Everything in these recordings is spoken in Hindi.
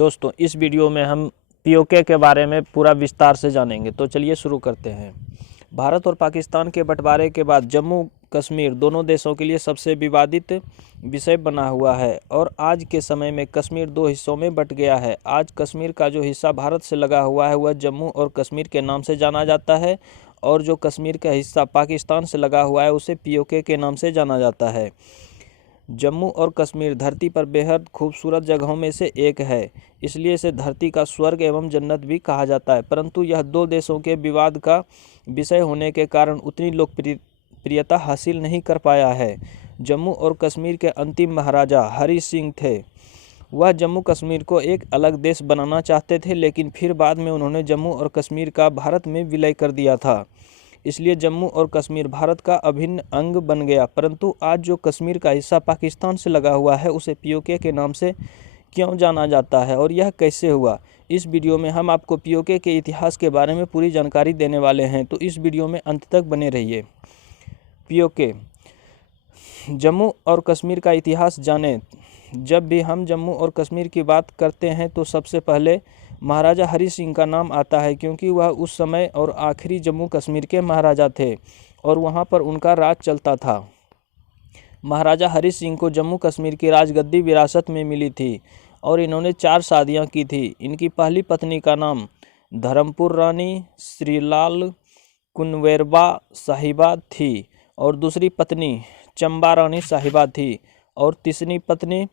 दोस्तों इस वीडियो में हम पीओके के बारे में पूरा विस्तार से जानेंगे। तो चलिए शुरू करते हैं। भारत और पाकिस्तान के बंटवारे के बाद जम्मू कश्मीर दोनों देशों के लिए सबसे विवादित विषय बना हुआ है और आज के समय में कश्मीर दो हिस्सों में बंट गया है। आज कश्मीर का जो हिस्सा भारत से लगा हुआ है वह जम्मू और कश्मीर के नाम से जाना जाता है और जो कश्मीर का हिस्सा पाकिस्तान से लगा हुआ है उसे पीओके के नाम से जाना जाता है। जम्मू और कश्मीर धरती पर बेहद खूबसूरत जगहों में से एक है, इसलिए इसे धरती का स्वर्ग एवं जन्नत भी कहा जाता है। परंतु यह दो देशों के विवाद का विषय होने के कारण उतनी लोकप्रियता हासिल नहीं कर पाया है। जम्मू और कश्मीर के अंतिम महाराजा हरि सिंह थे। वह जम्मू कश्मीर को एक अलग देश बनाना चाहते थे, लेकिन फिर बाद में उन्होंने जम्मू और कश्मीर का भारत में विलय कर दिया था। इसलिए जम्मू और कश्मीर भारत का अभिन्न अंग बन गया। परंतु आज जो कश्मीर का हिस्सा पाकिस्तान से लगा हुआ है उसे पीओके के नाम से क्यों जाना जाता है और यह कैसे हुआ, इस वीडियो में हम आपको पीओके के इतिहास के बारे में पूरी जानकारी देने वाले हैं। तो इस वीडियो में अंत तक बने रहिए। पीओके, जम्मू और कश्मीर का इतिहास जानें। जब भी हम जम्मू और कश्मीर की बात करते हैं तो सबसे पहले महाराजा हरि सिंह का नाम आता है, क्योंकि वह उस समय और आखिरी जम्मू कश्मीर के महाराजा थे और वहां पर उनका राज चलता था। महाराजा हरि सिंह को जम्मू कश्मीर की राजगद्दी विरासत में मिली थी और इन्होंने 4 शादियां की थी। इनकी पहली पत्नी का नाम धर्मपुर रानी श्रीलाल कुनवेरबा साहिबा थी और दूसरी पत्नी चंबा रानी साहिबा थी और तीसरी पत्नी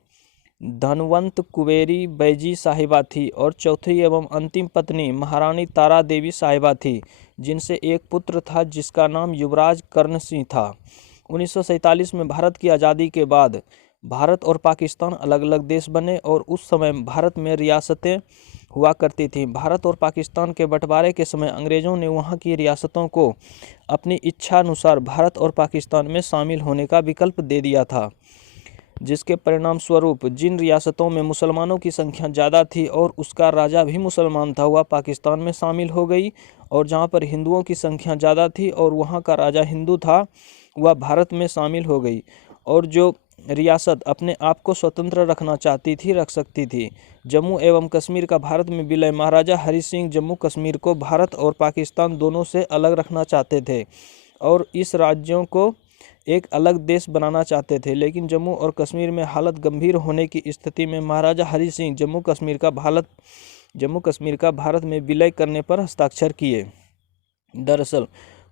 धनवंत कुबेरी बैजी साहिबा थी और चौथी एवं अंतिम पत्नी महारानी तारा देवी साहिबा थी, जिनसे एक पुत्र था जिसका नाम युवराज कर्ण सिंह था। 1947 में भारत की आज़ादी के बाद भारत और पाकिस्तान अलग अलग देश बने और उस समय भारत में रियासतें हुआ करती थीं। भारत और पाकिस्तान के बंटवारे के समय अंग्रेज़ों ने वहां की रियासतों को अपनी इच्छा अनुसार भारत और पाकिस्तान में शामिल होने का विकल्प दे दिया था, जिसके परिणाम स्वरूप जिन रियासतों में मुसलमानों की संख्या ज़्यादा थी और उसका राजा भी मुसलमान था वह पाकिस्तान में शामिल हो गई, और जहां पर हिंदुओं की संख्या ज़्यादा थी और वहां का राजा हिंदू था वह भारत में शामिल हो गई। और जो रियासत अपने आप को स्वतंत्र रखना चाहती थी रख सकती थी। जम्मू एवं कश्मीर का भारत में विलय महाराजा हरि सिंह जम्मू कश्मीर को भारत और पाकिस्तान दोनों से अलग रखना चाहते थे और इस राज्यों को एक अलग देश बनाना चाहते थे, लेकिन जम्मू और कश्मीर में हालत गंभीर होने की स्थिति में महाराजा हरि सिंह जम्मू कश्मीर का भारत में विलय करने पर हस्ताक्षर किए। दरअसल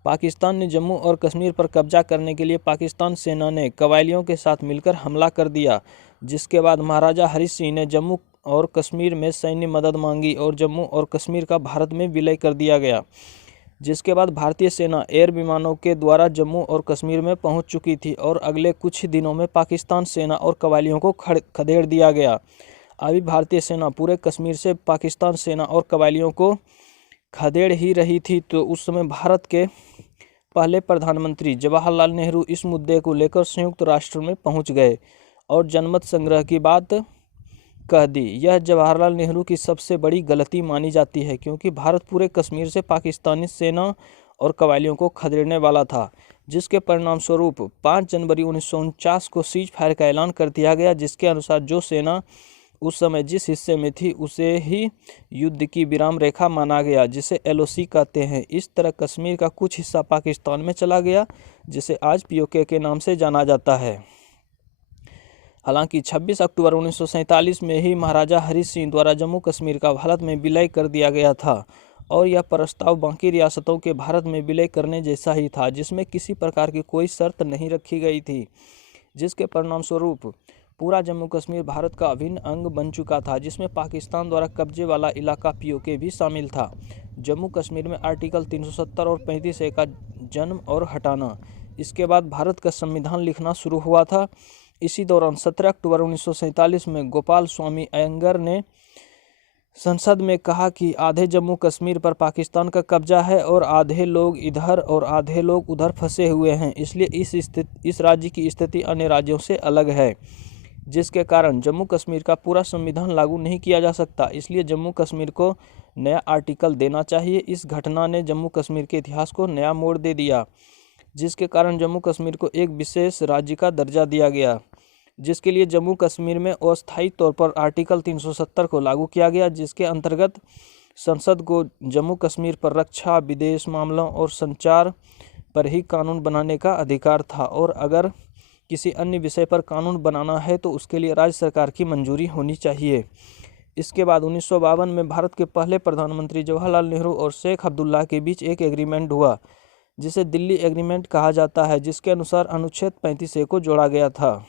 पाकिस्तान ने जम्मू और कश्मीर पर कब्जा करने के लिए पाकिस्तान सेना ने कबायलियों के साथ मिलकर हमला कर दिया, जिसके बाद महाराजा हरि सिंह ने जम्मू और कश्मीर में सैन्य मदद मांगी और जम्मू और कश्मीर का भारत में विलय कर दिया गया। जिसके बाद भारतीय सेना एयर विमानों के द्वारा जम्मू और कश्मीर में पहुंच चुकी थी और अगले कुछ ही दिनों में पाकिस्तान सेना और कबायलियों को खदेड़ दिया गया। अभी भारतीय सेना पूरे कश्मीर से पाकिस्तान सेना और कबायलियों को खदेड़ ही रही थी, तो उस समय भारत के पहले प्रधानमंत्री जवाहरलाल नेहरू इस मुद्दे को लेकर संयुक्त राष्ट्र में पहुंच गए और जनमत संग्रह की बात कह दी। यह जवाहरलाल नेहरू की सबसे बड़ी गलती मानी जाती है, क्योंकि भारत पूरे कश्मीर से पाकिस्तानी सेना और कबायलियों को खदेड़ने वाला था, जिसके परिणाम स्वरूप 5 जनवरी 1949 को सीज फायर का ऐलान कर दिया गया, जिसके अनुसार जो सेना उस समय जिस हिस्से में थी उसे ही युद्ध की विराम रेखा माना गया, जिसे LOC कहते हैं। इस तरह कश्मीर का कुछ हिस्सा पाकिस्तान में चला गया, जिसे आज पीओके के नाम से जाना जाता है। हालांकि 26 अक्टूबर 1947 में ही महाराजा हरि सिंह द्वारा जम्मू कश्मीर का भारत में विलय कर दिया गया था और यह प्रस्ताव बाकी रियासतों के भारत में विलय करने जैसा ही था, जिसमें किसी प्रकार की कोई शर्त नहीं रखी गई थी, जिसके परिणाम स्वरूप पूरा जम्मू कश्मीर भारत का अभिन्न अंग बन चुका था, जिसमें पाकिस्तान द्वारा कब्जे वाला इलाका पीओके भी शामिल था। जम्मू कश्मीर में आर्टिकल 370 और 35A का जन्म और हटाना। इसके बाद भारत का संविधान लिखना शुरू हुआ था। इसी दौरान 17 अक्टूबर 1947 में गोपाल स्वामी अयंगर ने संसद में कहा कि आधे जम्मू कश्मीर पर पाकिस्तान का कब्जा है और आधे लोग इधर और आधे लोग उधर फंसे हुए हैं, इसलिए इस राज्य की स्थिति अन्य राज्यों से अलग है, जिसके कारण जम्मू कश्मीर का पूरा संविधान लागू नहीं किया जा सकता। इसलिए जम्मू कश्मीर को नया आर्टिकल देना चाहिए। इस घटना ने जम्मू कश्मीर के इतिहास को नया मोड़ दे दिया, जिसके कारण जम्मू कश्मीर को एक विशेष राज्य का दर्जा दिया गया। जिसके लिए जम्मू कश्मीर में अस्थायी तौर पर आर्टिकल 370 को लागू किया गया, जिसके अंतर्गत संसद को जम्मू कश्मीर पर रक्षा, विदेश मामलों और संचार पर ही कानून बनाने का अधिकार था, और अगर किसी अन्य विषय पर कानून बनाना है तो उसके लिए राज्य सरकार की मंजूरी होनी चाहिए। इसके बाद 1952 में भारत के पहले प्रधानमंत्री जवाहरलाल नेहरू और शेख अब्दुल्ला के बीच एक एग्रीमेंट हुआ, जिसे दिल्ली एग्रीमेंट कहा जाता है, जिसके अनुसार अनुच्छेद 35A को जोड़ा गया था।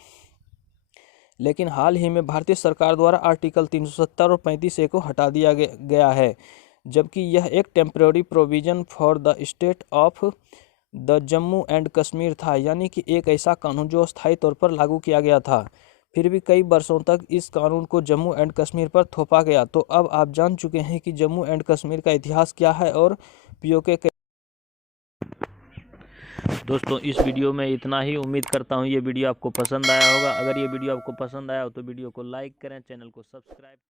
लेकिन हाल ही में भारतीय सरकार द्वारा आर्टिकल 370 और 35A को हटा दिया गया है, जबकि यह एक temporary provision for the state of the Jammu and Kashmir था, यानी कि एक ऐसा कानून जो अस्थायी तौर पर लागू किया गया था। फिर भी कई वर्षों तक इस कानून को जम्मू एंड कश्मीर पर थोपा गया। तो अब आप जान चुके हैं कि जम्मू एंड कश्मीर का इतिहास क्या है और पीओके के। दोस्तों, इस वीडियो में इतना ही। उम्मीद करता हूँ ये वीडियो आपको पसंद आया होगा। अगर ये वीडियो आपको पसंद आया हो तो वीडियो को लाइक करें, चैनल को सब्सक्राइब